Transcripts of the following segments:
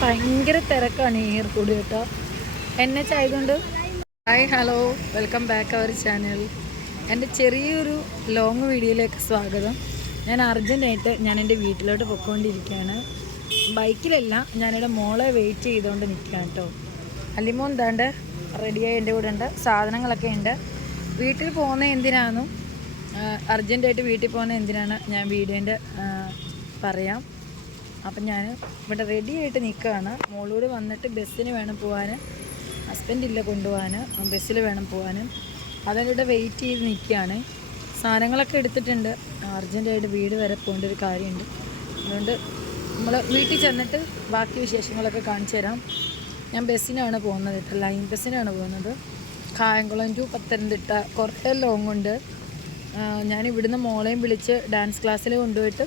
ഭയങ്കര തിരക്കാണ് ഈ ഏർക്കൂടി കേട്ടോ. എന്നെ ചായതുകൊണ്ട് hi hello welcome back our channel എന്റെ ചെറിയൊരു ലോങ് വീഡിയോയിലേക്ക് സ്വാഗതം. ഞാൻ അർജന്റായിട്ട് ഞാൻ എന്റെ വീട്ടിലോട്ട് പൊയ്ക്കൊണ്ടിരിക്കുകയാണ്. ബൈക്കിലല്ല ഞാനിവിടെ മോളെ വെയിറ്റ് ചെയ്തുകൊണ്ട് നിൽക്കുകയാണ് കേട്ടോ. അല്ലിമോൻ എന്താണ്ട് റെഡിയായി എന്റെ കൂടെ ഉണ്ട്. സാധനങ്ങളൊക്കെ ഉണ്ട്. വീട്ടിൽ പോകുന്ന എന്തിനാണെന്നും അർജന്റായിട്ട് വീട്ടിൽ പോകുന്ന എന്തിനാണ്? ഞാൻ വീഡിയോന്റെ പറയാം. അപ്പം ഞാൻ ഇവിടെ റെഡി ആയിട്ട് നിൽക്കുകയാണ്. മോളോട് വന്നിട്ട് ബസ്സിന് വേണം പോകാൻ ഹസ്ബൻഡ് ഇല്ല കൊണ്ടുപോകാൻ ബസ്സിൽ വേണം പോകാൻ അതിനിവിടെ വെയിറ്റ് ചെയ്ത് നിൽക്കുകയാണ്. സാധനങ്ങളൊക്കെ എടുത്തിട്ടുണ്ട്. അർജന്റായിട്ട് വീട് വരെ പോകേണ്ട ഒരു കാര്യമുണ്ട്. അതുകൊണ്ട് നമ്മൾ വീട്ടിൽ ചെന്നിട്ട് ബാക്കി വിശേഷങ്ങളൊക്കെ കാണിച്ചു തരാം. ഞാൻ ബസ്സിനാണ് പോകുന്നത് കേട്ടോ. ലൈൻ ബസ്സിനാണ് പോകുന്നത്. കായംകുളം ടു പത്തനംതിട്ട കുറേ ലോങ് ഉണ്ട്. ഞാൻ ഇവിടുന്ന് മോളെയും വിളിച്ച് ഡാൻസ് ക്ലാസ്സിൽ കൊണ്ടുപോയിട്ട്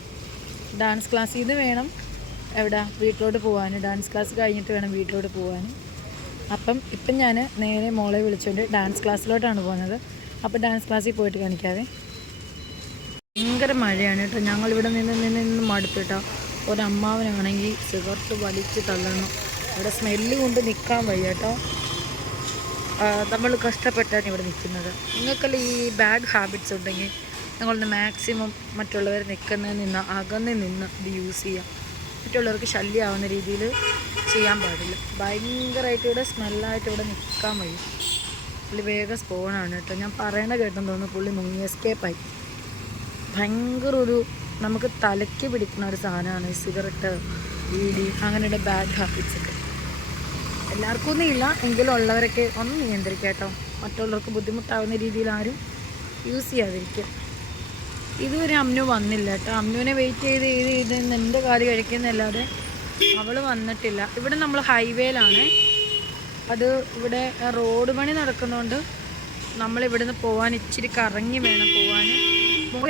ഡാൻസ് ക്ലാസ്സിൽ നിന്ന് വേണം എവിടെ? വീട്ടിലോട്ട് പോകാൻ ഡാൻസ് ക്ലാസ് കഴിഞ്ഞിട്ട് വേണം വീട്ടിലോട്ട് പോകാൻ അപ്പം ഇപ്പം ഞാൻ നേരെ മോളെ വിളിച്ചുകൊണ്ട് ഡാൻസ് ക്ലാസ്സിലോട്ടാണ് പോകുന്നത്. അപ്പോൾ ഡാൻസ് ക്ലാസ്സിൽ പോയിട്ട് കാണിക്കാവേ. ഭയങ്കര മഴയാണ് കേട്ടോ. ഞങ്ങളിവിടെ നിന്ന് നിന്ന് നിന്ന് മടുത്തു കേട്ടോ. ഒരമ്മാവനാണെങ്കിൽ സിഗരറ്റ് വലിച്ച് തള്ളണം. ഇവിടെ സ്മെല്ല് കൊണ്ട് നിൽക്കാൻ വയ്യ കേട്ടോ. നമ്മൾ കഷ്ടപ്പെട്ടാണ് ഇവിടെ നിൽക്കുന്നത്. നിങ്ങൾക്കെല്ലാം ഈ ബാഡ് ഹാബിറ്റ്സ് ഉണ്ടെങ്കിൽ നിങ്ങളൊന്ന് മാക്സിമം മറ്റുള്ളവർ നിൽക്കുന്നതിൽ നിന്ന് അകന്ന് നിന്ന് ഇത് യൂസ് ചെയ്യാം. മറ്റുള്ളവർക്ക് ശല്യമാവുന്ന രീതിയിൽ ചെയ്യാൻ പാടില്ല. ഭയങ്കരമായിട്ട് ഇവിടെ സ്മെല്ലായിട്ട് ഇവിടെ നിൽക്കാൻ വയ്യ. പുള്ളി വേഗം സ്പോണാണ് കേട്ടോ. ഞാൻ പറയണ കേട്ടെന്ന് തോന്നുന്നു പുള്ളി മുങ്ങി എസ്കേപ്പായി ഭയങ്കര ഒരു നമുക്ക് തലയ്ക്ക് പിടിക്കുന്ന ഒരു സാധനമാണ് ഈ സിഗരറ്റ് ബീഡി അങ്ങനെയുള്ള ബാഡ് ഹാബിറ്റ്സ് ഒക്കെ. എല്ലാവർക്കും ഒന്നും ഇല്ല എങ്കിലും ഉള്ളവരൊക്കെ ഒന്ന് നിയന്ത്രിക്കുക കേട്ടോ. മറ്റുള്ളവർക്ക് ബുദ്ധിമുട്ടാവുന്ന രീതിയിൽ ആരും യൂസ് ചെയ്യാതിരിക്കും ഇതുവരെ അമ്മു വന്നില്ല കേട്ടോ. അമ്മുവിനെ വെയിറ്റ് ചെയ്ത് ചെയ്ത് ചെയ്ത് എന്റെ കാൽ കഴിക്കുന്നല്ലാതെ അവൾ വന്നിട്ടില്ല. ഇവിടെ നമ്മൾ ഹൈവേയിലാണ് അത് ഇവിടെ റോഡ് പണി നടക്കുന്നതുകൊണ്ട് നമ്മൾ ഇവിടുന്ന് പോകാൻ ഇച്ചിരി കറങ്ങി വേണം പോകാൻ മോൾ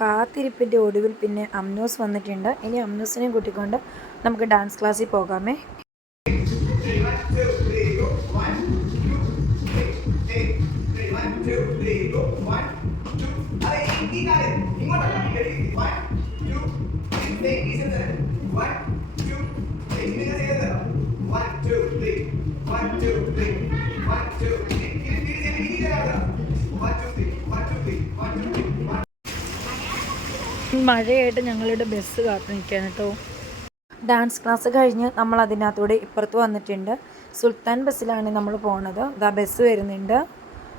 കാത്തിരിപ്പിന്റെ ഒടുവിൽ പിന്നെ അമ്നൂസ് വന്നിട്ടുണ്ട്. ഇനി അമ്നൂസിനെയും കൂട്ടിക്കൊണ്ട് നമുക്ക് ഡാൻസ് ക്ലാസ്സിൽ പോകാമേ. മഴയായിട്ട് ഞങ്ങളുടെ ബസ് കാത്തു നിൽക്കാൻ കേട്ടോ ഡാൻസ് ക്ലാസ് കഴിഞ്ഞ് നമ്മൾ അതിനകത്തൂടെ ഇപ്പുറത്ത് വന്നിട്ടുണ്ട്. സുൽത്താൻ ബസ്സിലാണ് നമ്മൾ പോണത്. ഇതാ ബസ് വരുന്നുണ്ട്.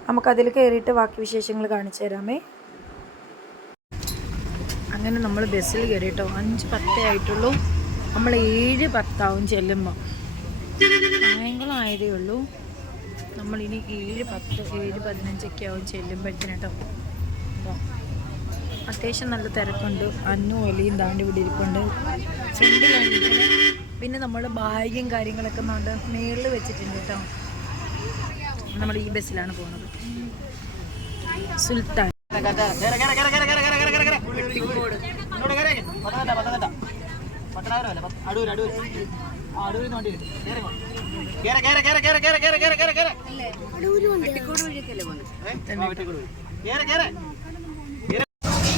നമുക്ക് നമുക്കതിൽ കയറിയിട്ട് ബാക്കി വിശേഷങ്ങൾ കാണിച്ചു തരാമേ. അങ്ങനെ നമ്മൾ ബസ്സിൽ കയറിയിട്ടോ അഞ്ച് പത്തേ ആയിട്ടുള്ളൂ. നമ്മൾ ഏഴ് പത്താവും ചെല്ലുമ്പോൾ സായങ്കുളം ആയതേ ഉള്ളൂ. നമ്മളിനി ഏഴ് പത്ത് ഏഴ് പതിനഞ്ചൊക്കെ ആവും ചെല്ലുമ്പോഴത്തേനട്ടോ അപ്പോൾ. അത്യാവശ്യം നല്ല തിരക്കുണ്ട്. അന്നും ഒലിയും താണ്ടി ഇവിടെ ഇരിപ്പുണ്ട്. ഫ്രണ്ടിലാണ്. പിന്നെ നമ്മൾ ബാഗും കാര്യങ്ങളൊക്കെ നമ്മുടെ മേളിൽ വെച്ചിട്ടുണ്ട് കേട്ടോ. നമ്മൾ ഈ ബസ്സിലാണ് പോകുന്നത് സുൽത്താൻ.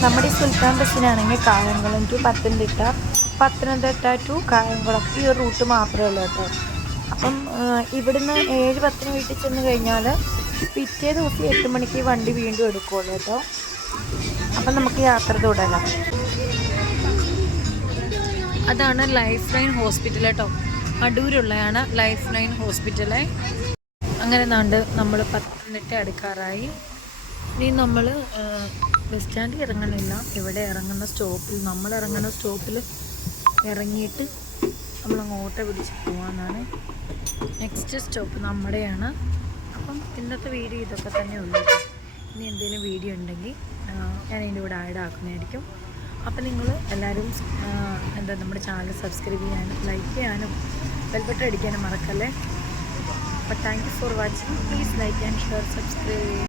നമ്മുടെ സുൽത്താൻ ബസ്സിനാണെങ്കിൽ കായംകുളം ടു പത്തനംതിട്ട പത്തനംതിട്ട ടു കായംകുളം. ഈ ഒരു റൂട്ട് മാത്രമേ ഉള്ളൂ കേട്ടോ. അപ്പം ഇവിടുന്ന് ഏഴ് പത്തിന് വീട്ടിൽ ചെന്ന് കഴിഞ്ഞാൽ പിറ്റേ ദിവസം എട്ട് മണിക്ക് വണ്ടി വീണ്ടും എടുക്കുള്ളൂ കേട്ടോ. അപ്പം നമുക്ക് യാത്ര തുടരാം അതാണ് ലൈഫ് ലൈൻ ഹോസ്പിറ്റൽ കേട്ടോ. അടൂരുള്ളതാണ് ലൈഫ് ലൈൻ ഹോസ്പിറ്റൽ അങ്ങനെ നാണ്ട് നമ്മൾ പത്തനംതിട്ട അടുക്കാറായി. ഇനി നമ്മൾ ബസ് സ്റ്റാൻഡിൽ ഇറങ്ങണില്ല ഇവിടെ ഇറങ്ങുന്ന സ്റ്റോപ്പിൽ നമ്മൾ ഇറങ്ങുന്ന സ്റ്റോപ്പിൽ ഇറങ്ങിയിട്ട് നമ്മൾ ഓട്ടോ പിടിച്ച് പോകാമെന്നാണ് നെക്സ്റ്റ് സ്റ്റോപ്പ് നമ്മുടെയാണ്. അപ്പം ഇന്നത്തെ വീഡിയോ ഇതൊക്കെ തന്നെ ഉള്ളൂ. ഇനി എന്തെങ്കിലും വീഡിയോ ഉണ്ടെങ്കിൽ ഞാൻ ഇതിന്റെ കൂടെ ആഡ് ആക്കുന്നതായിരിക്കും. അപ്പം നിങ്ങൾ എല്ലാവരും എന്താ നമ്മുടെ ചാനൽ സബ്സ്ക്രൈബ് ചെയ്യാനും ലൈക്ക് ചെയ്യാനും ബെൽബട്ടൺ അടിക്കാനും മറക്കല്ലേ? അപ്പം thank you for watching please like and share subscribe